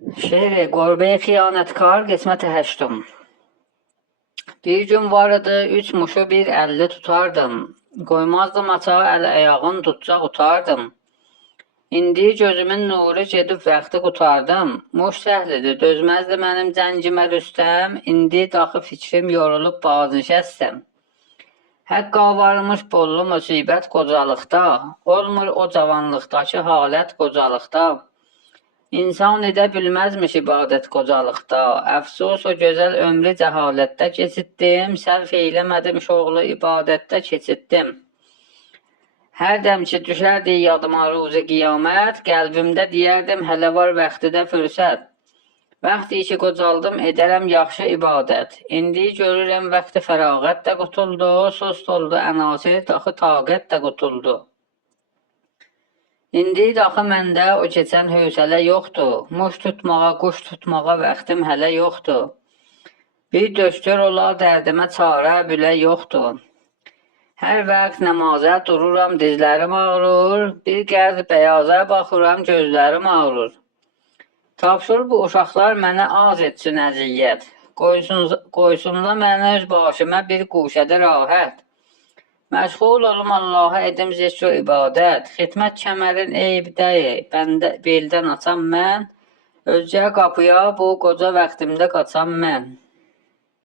Şeiri Qurbe xiyanətkar qismət 8. Bir gün var idi, 3 muşu bir əlli tutardım. Qoymazdım aça əl ayağın tutcaq utardım. İndi gözümün nuru gedib vaxtı qutardım. Muş səhlidir, dözməzdi mənim cəngimə rüstəm. İndi daxı fikrim yorulub bazınşəstəm. Həqqa varmış bollu müsibət qocalıqda. Olmur o cavanlıqdakı halət qocalıqda. İnsan edə bilməzmiş ibadət qocalıqda. Əfsus o gözəl ömrü cəhalətdə keçitdim. Sərf eyləmədim şoğlu ibadətdə keçitdim. Hər dəm ki düşərdi yadıma ruzi qiyamət, qəlbimdə deyərdim hələ var vaxtidə fürsət. Vaxti ki qocaldım edərəm yaxşı ibadət. İndi görürəm vaxti fərağət də qutuldu, sust oldu ənasir daxı taqət də qutuldu. İndi daxı məndə o keçən hövsələ yoxdur. Muş tutmağa, quş tutmağa vaxtım hələ yoxdur. Bir döşkör ola dərdimə çarə bilə yoxdur. Hər vaxt namaza dururam, dizlərim ağrır. Bir qərz bəyaza baxıram, gözlərim ağrır. Tapşır bu uşaqlar mənə az etsin əziyyət. Qoysunlar mənə öz başıma bir quşədə rahət. Məşğul olum Allaha edim zikr və ibadət. Xidmət kəmərin eyibdəyi, beldən açam mən. Özgə qapıya bu qoca vaxtimdə qaçam mən.